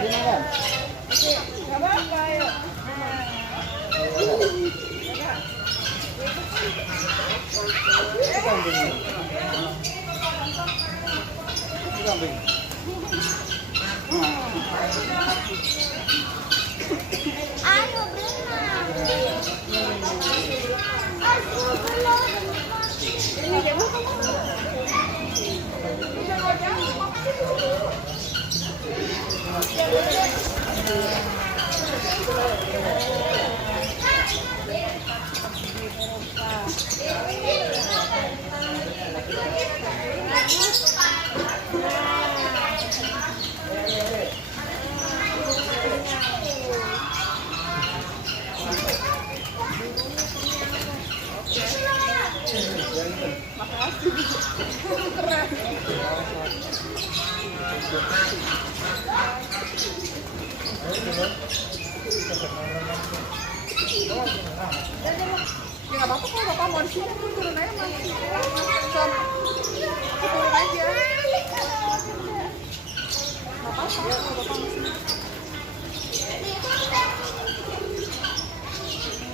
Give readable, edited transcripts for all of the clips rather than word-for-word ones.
Gimana? Gak apa-apa, yuk. Itu kambing. Itu kambing. Ayo berenang. Ayo belum. Ini jangan kamu. Ya nggak apa-apa kalau bapak mau di sini turun aja mas. Turun aja. Nggak apa-apa kalau bapak mau sini.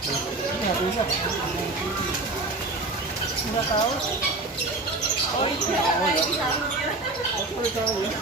Ini nggak bisa. Nggak tahu. Oh iya, lagi sambil. Boleh tahu ya.